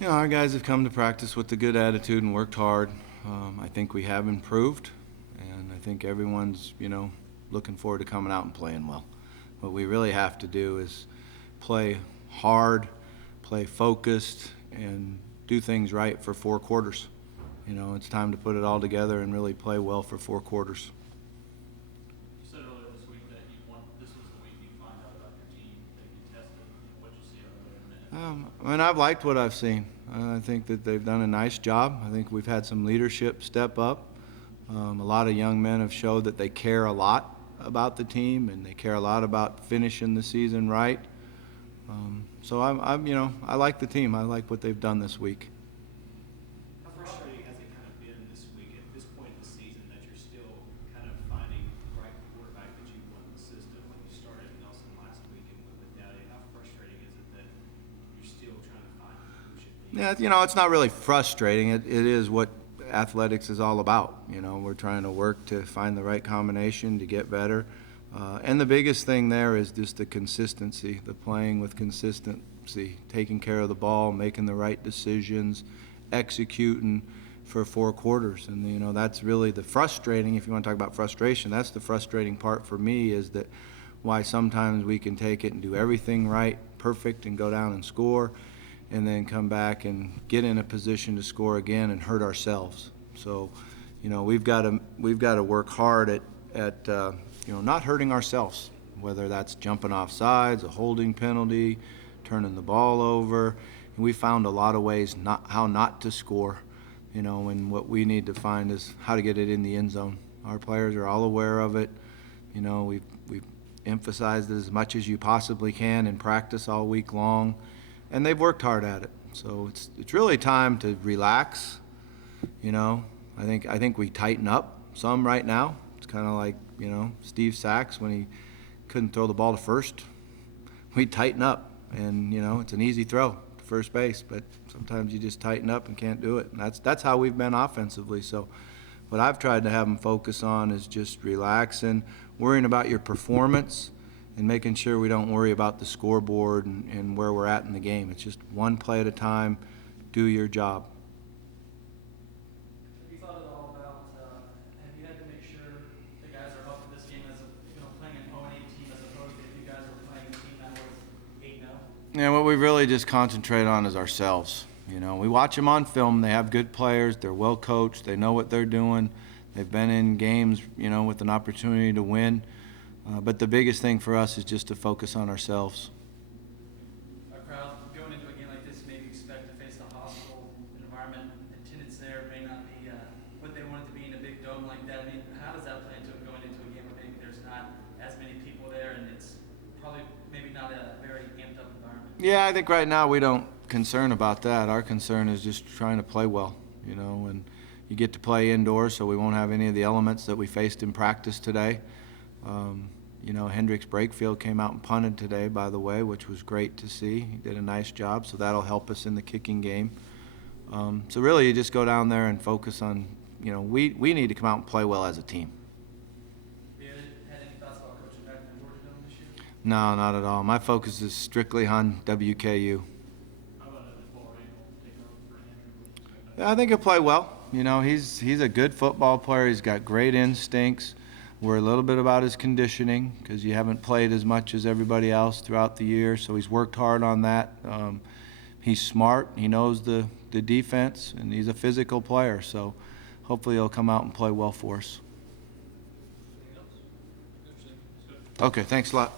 You know, our guys have come to practice with a good attitude and worked hard. I think we have improved, and I think everyone's, looking forward to coming out and playing well. What we really have to do is play hard, play focused, and do things right for 4 quarters. It's time to put it all together and really play well for 4 quarters. You said earlier this week that this was the week you find out about your team, that you tested. What did you see over there? I've liked what I've seen. I think that they've done a nice job. I think we've had some leadership step up. A lot of young men have showed that they care a lot about the team and they care a lot about finishing the season right. So I like the team. I like what they've done this week. How frustrating has it kind of been this week at this point in the season that you're still kind of finding the right quarterback that you want in the system when you started Nelson last week and went with Dowdy? How frustrating is it that you're still trying to find who should be? Yeah, it's not really frustrating. It is what athletics is all about. We're trying to work to find the right combination to get better. And the biggest thing there is just the consistency, the playing with consistency, taking care of the ball, making the right decisions, executing for 4 quarters. And, that's really the frustrating, if you want to talk about frustration, that's the frustrating part for me, is that why sometimes we can take it and do everything right, perfect, and go down and score, and then come back and get in a position to score again and hurt ourselves. So, we've got to work hard at not hurting ourselves, whether that's jumping off sides, a holding penalty, turning the ball over. And we found a lot of ways how not to score, and what we need to find is how to get it in the end zone. Our players are all aware of it. We've emphasized it as much as you possibly can in practice all week long, and they've worked hard at it. So it's really time to relax. I think we tighten up some right now. It's kind of like, Steve Sachs when he couldn't throw the ball to first. We tighten up, and, it's an easy throw to first base, but sometimes you just tighten up and can't do it. And that's how we've been offensively. So what I've tried to have them focus on is just relaxing, worrying about your performance, and making sure we don't worry about the scoreboard and where we're at in the game. It's just one play at a time, do your job. Have you thought at all about, have you had to make sure the guys are up for this game as playing an 0-8 team as opposed to if you guys were playing a team that was 8-0? Yeah, what we really just concentrate on is ourselves. We watch them on film. They have good players. They're well coached. They know what they're doing. They've been in games, with an opportunity to win. But the biggest thing for us is just to focus on ourselves. Our crowd going into a game like this maybe expect to face the hostile environment. Attendance there may not be what they want it to be in a big dome like that. How does that play into going into a game where maybe there's not as many people there and it's probably maybe not a very amped up environment? Yeah, I think right now we don't concern about that. Our concern is just trying to play well, and you get to play indoors, so we won't have any of the elements that we faced in practice today. Hendricks Brakefield came out and punted today, by the way, which was great to see. He did a nice job, so that'll help us in the kicking game. So really, you just go down there and focus on, we need to come out and play well as a team. Have you had any thoughts about coaching back in the Georgia Dome this year? No, not at all. My focus is strictly on WKU. How about a Florida take over for Andrew? Yeah, I think he'll play well. He's a good football player. He's got great instincts. We're a little bit about his conditioning because you haven't played as much as everybody else throughout the year, so he's worked hard on that. He's smart. He knows the defense, and he's a physical player, so hopefully he'll come out and play well for us. Okay, thanks a lot.